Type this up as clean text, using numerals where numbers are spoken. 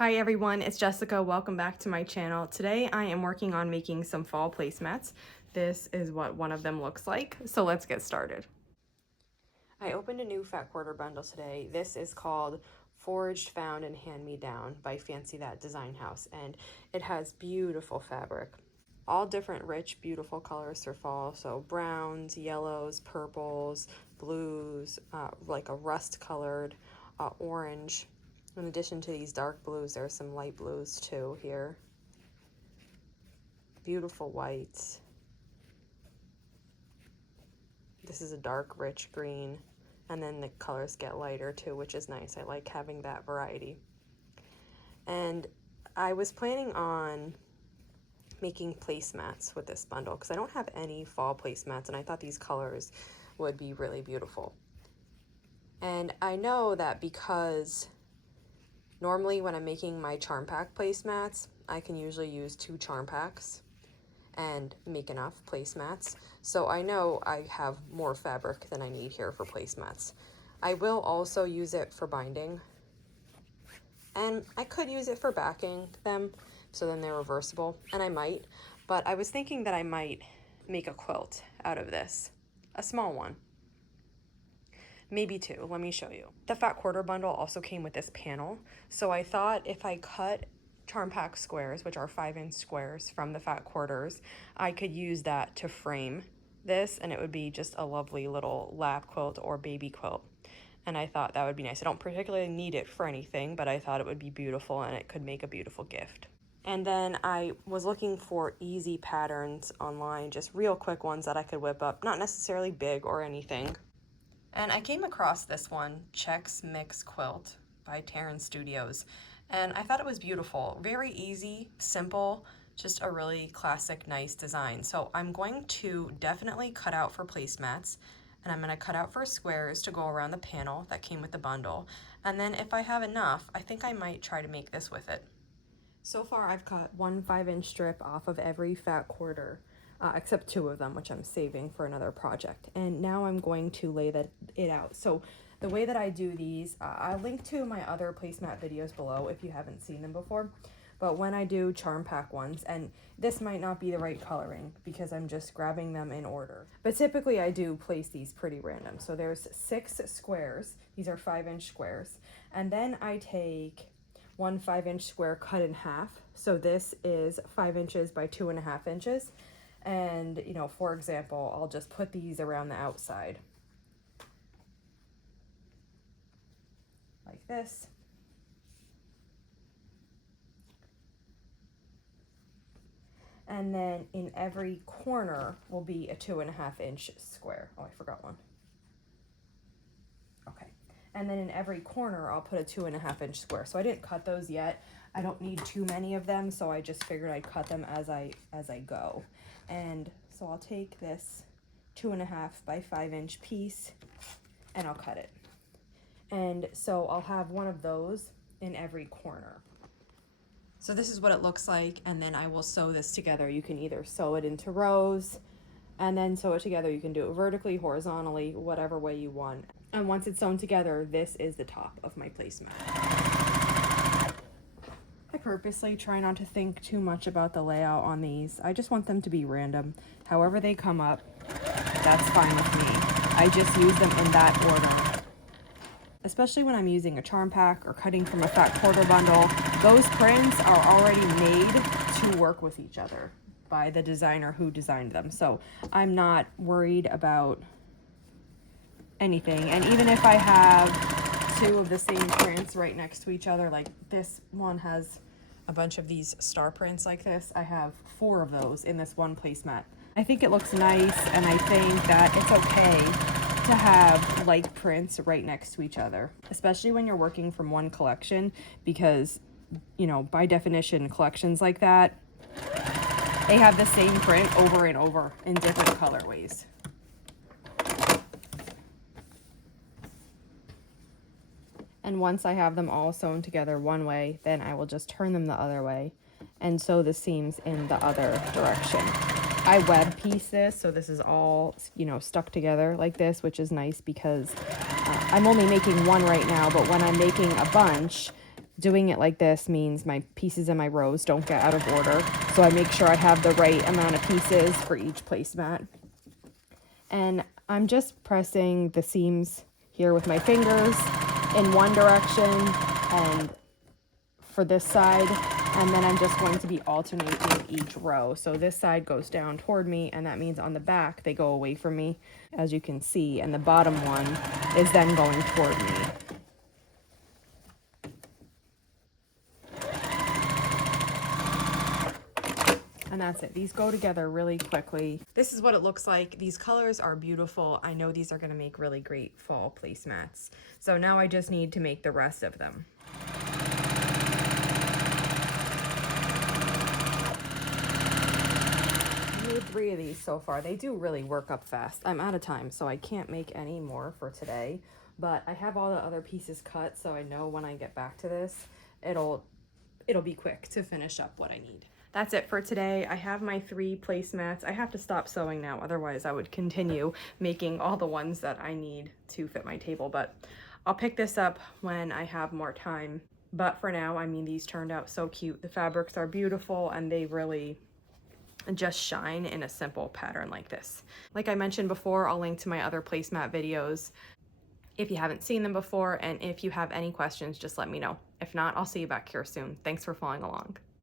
Hi everyone, it's Jessica. Welcome back to my channel. Today I am working on making some fall placemats. This is what one of them looks like, so let's get started. I opened a new fat quarter bundle today. This is called Foraged, Found, and Hand Me Down by Fancy That Design House, and it has beautiful fabric. All different rich, beautiful colors for fall, so browns, yellows, purples, blues, like a rust colored, orange. In addition to these dark blues, there are some light blues too here. Beautiful whites. This is a dark, rich green. And then the colors get lighter too, which is nice. I like having that variety. And I was planning on making placemats with this bundle because I don't have any fall placemats, and I thought these colors would be really beautiful. And I know that because normally when I'm making my charm pack placemats, I can usually use 2 charm packs and make enough placemats. So I know I have more fabric than I need here for placemats. I will also use it for binding, and I could use it for backing them, so then they're reversible, and I might, but I was thinking that I might make a quilt out of this, a small one. Maybe 2, let me show you. The fat quarter bundle also came with this panel, so I thought if I cut charm pack squares, which are 5-inch squares from the fat quarters, I could use that to frame this, and it would be just a lovely little lap quilt or baby quilt. And I thought that would be nice. I don't particularly need it for anything, but I thought it would be beautiful and it could make a beautiful gift. And then I was looking for easy patterns online, just real quick ones that I could whip up, not necessarily big or anything. And I came across this one, Chex Mix Quilt by Terran Studios, and I thought it was beautiful. Very easy, simple, just a really classic, nice design. So I'm going to definitely cut out for placemats, and I'm going to cut out for squares to go around the panel that came with the bundle. And then if I have enough, I think I might try to make this with it. So far I've cut 1 5-inch strip off of every fat quarter. Except 2 of them, which I'm saving for another project. And now I'm going to lay it out. So the way that I do these, I'll link to my other placemat videos below if you haven't seen them before. But when I do charm pack ones, and this might not be the right coloring because I'm just grabbing them in order. But typically I do place these pretty random. So there's 6 squares. These are 5-inch squares. And then I take 1 5-inch square cut in half. So this is 5 inches by 2.5 inches. And, you know, for example, I'll just put these around the outside like this. And then in every corner will be a 2.5-inch square. Oh, I forgot one. Okay. And then in every corner, I'll put a 2.5-inch square. So I didn't cut those yet. I don't need too many of them, so I just figured I'd cut them as I go. And so I'll take this 2.5 by 5-inch piece and I'll cut it. And so I'll have one of those in every corner. So this is what it looks like, and then I will sew this together. You can either sew it into rows and then sew it together. You can do it vertically, horizontally, whatever way you want. And once it's sewn together, this is the top of my placemat. I purposely try not to think too much about the layout on these. I just want them to be random. However they come up, that's fine with me. I just use them in that order. Especially when I'm using a charm pack or cutting from a fat quarter bundle, those prints are already made to work with each other by the designer who designed them. So I'm not worried about anything. And even if I have 2 of the same prints right next to each other, like this one has a bunch of these star prints like this. I have 4 of those in this one placemat. I think it looks nice, and I think that it's okay to have like prints right next to each other, especially when you're working from one collection, because, you know, by definition, collections like that, they have the same print over and over in different colorways. And once I have them all sewn together one way, then I will just turn them the other way and sew the seams in the other direction. I web piece this, so this is all, you know, stuck together like this, which is nice because I'm only making one right now, but when I'm making a bunch, Doing it like this means my pieces in my rows don't get out of order, so I make sure I have the right amount of pieces for each placemat. And I'm just pressing the seams here with my fingers in one direction and for this side, and then I'm just going to be alternating each row. So this side goes down toward me, and that means on the back they go away from me, as you can see, and the bottom one is then going toward me. And that's it. These go together really quickly. This is what it looks like. These colors are beautiful. I know these are going to make really great fall placemats. So now I just need to make the rest of them. I made 3 of these so far. They do really work up fast. I'm out of time, so I can't make any more for today. But I have all the other pieces cut, so I know when I get back to this, it'll be quick to finish up what I need. That's it for today. I have my 3 placemats. I have to stop sewing now, otherwise I would continue making all the ones that I need to fit my table, but I'll pick this up when I have more time. But for now, I mean, these turned out so cute. The fabrics are beautiful and they really just shine in a simple pattern like this. Like I mentioned before, I'll link to my other placemat videos if you haven't seen them before, and if you have any questions, just let me know. If not, I'll see you back here soon. Thanks for following along.